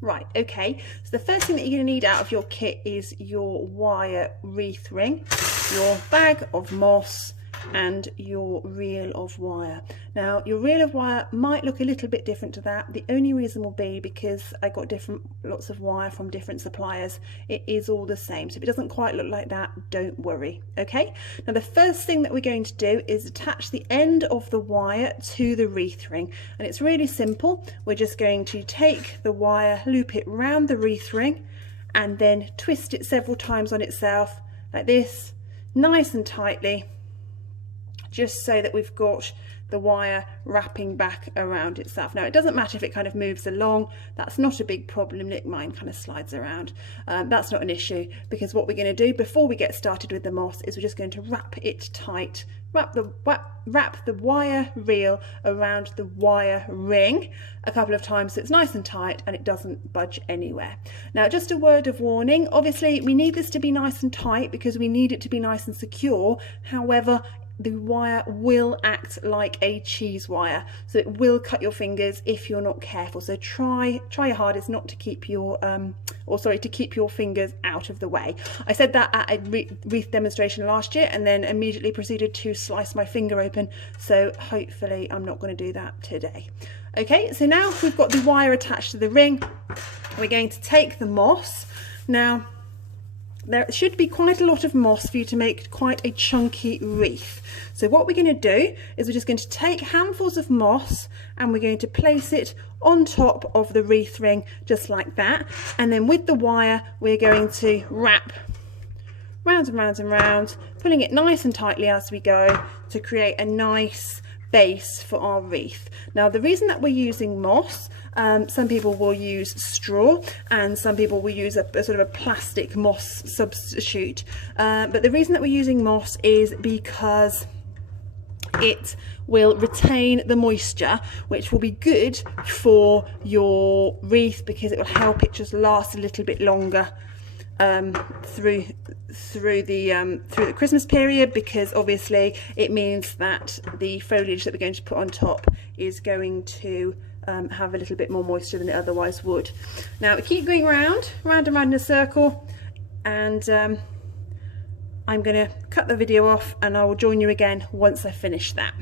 Right, okay, so the first thing that you're going to need out of your kit is your wire wreath ring, your bag of moss, and your reel of wire. Now your reel of wire might look a little bit different to that. The only reason will be because I got lots of wire from different suppliers. It is all the same, so if it doesn't quite look like that, don't worry. Okay, now the first thing that we're going to do is attach the end of the wire to the wreath ring, and it's really simple. We're just going to take the wire, loop it round the wreath ring, and then twist it several times on itself like this, nice and tightly, just so that we've got the wire wrapping back around itself. Now it doesn't matter if it kind of moves along, that's not a big problem. Look, mine kind of slides around. That's not an issue, because what we're going to do before we get started with the moss is we're just going to wrap it tight, wrap the wire reel around the wire ring a couple of times so it's nice and tight and it doesn't budge anywhere. Now just a word of warning, obviously we need this to be nice and tight because we need it to be nice and secure. However, the wire will act like a cheese wire, so it will cut your fingers if you're not careful. So try your hardest not to keep your to keep your fingers out of the way. I said that at a wreath demonstration last year and then immediately proceeded to slice my finger open, so hopefully I'm not going to do that today. Okay, so now we've got the wire attached to the ring, we're going to take the moss. Now there should be quite a lot of moss for you to make quite a chunky wreath. So what we're going to do is we're just going to take handfuls of moss and we're going to place it on top of the wreath ring just like that, and then with the wire we're going to wrap round and round and round, pulling it nice and tightly as we go to create a nice base for our wreath. Now the reason that we're using moss, some people will use straw and some people will use a sort of a plastic moss substitute, but the reason that we're using moss is because it will retain the moisture, which will be good for your wreath because it will help it just last a little bit longer through the Christmas period, because obviously it means that the foliage that we're going to put on top is going to have a little bit more moisture than it otherwise would. Now we keep going round and round in a circle, and I'm going to cut the video off and I will join you again once I finish that.